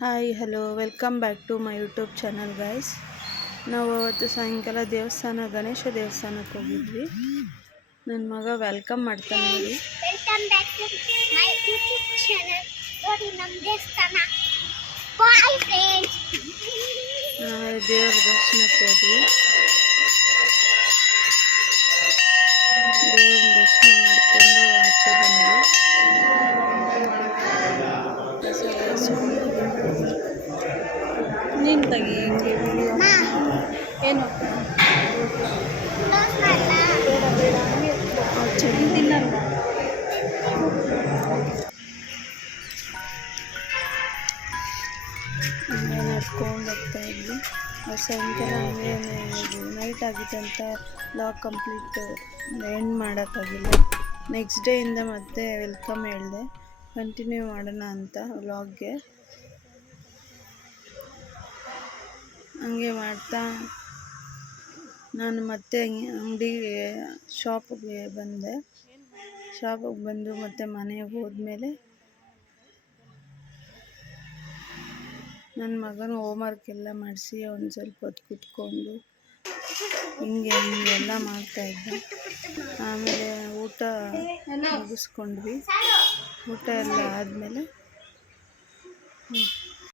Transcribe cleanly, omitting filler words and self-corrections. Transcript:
Hi hello welcome back to my YouTube channel guys. ನಾವು ಅವತ್ತು ಸಾಯಂಕಾಲ ಗಣೇಶ ದೇವಸ್ಥಾನಕ್ಕೆ ಹೋಗಿದ್ವಿ. ನನ್ನ ಮಗ ವೆಲ್ಕಮ್ ಮಾಡ್ತಾನೆ ನೋಡಿ. Welcome back to my YouTube channel. ನೋಡಿ ನಮ್ಮ ದೇವಸ್ಥಾನ. Bye friends. ಆಮೇಲೆ ದೇವರ ದರ್ಶನಕ್ಕೆ ಹೋದ್ವಿ. ದೇವರ ದರ್ಶನ ಮಾಡಿಕೊಂಡು ಆಚೆ ಬಂದ್ವಿ. ನೀನು ತೆಗಿ ಹಿಂಗೆ ವಿಡಿಯೋ ಏನು ಬೇಡ ಚಳಿ ತಿನ್ನಲ್ಲ. ಹಂಗೆ ನಡ್ಕೊಂಡು ಹೋಗ್ತಾ ಇದ್ವಿ. ಸಾಯಂಕಾಲ ಹಂಗೆ ನೈಟ್ ಆಗಿತ್ತು ಅಂತ ವ್ಲಾಗ್ ಕಂಪ್ಲೀಟ್ ಎಂಡ್ ಮಾಡೋಕ್ಕಾಗಿಲ್ಲ. ನೆಕ್ಸ್ಟ್ ಡೇಯಿಂದ ಮತ್ತೆ ವೆಲ್ಕಮ್ ಹೇಳಿದೆ, ಕಂಟಿನ್ಯೂ ಮಾಡೋಣ ಅಂತ ವ್ಲಾಗ್ಗೆ. ಹಂಗೆ ಮಾಡ್ತಾ ನಾನು ಮತ್ತೆ ಶಾಪಿಗೆ ಬಂದು ಮತ್ತೆ ಮನೆಗೆ ಹೋದ್ಮೇಲೆ ನನ್ನ ಮಗನ ಹೋಮ್ವರ್ಕ್ ಎಲ್ಲ ಮಾಡಿಸಿ ಒಂದು ಸ್ವಲ್ಪ ಹೊತ್ತು ಕೂತ್ಕೊಂಡು ಹಿಂಗೆಲ್ಲ ಮಾಡ್ತಾಯಿದ್ದೆ. ಆಮೇಲೆ ಊಟ ಮುಗಿಸ್ಕೊಂಡ್ವಿ. ಊಟ ಎಲ್ಲ ಆದಮೇಲೆ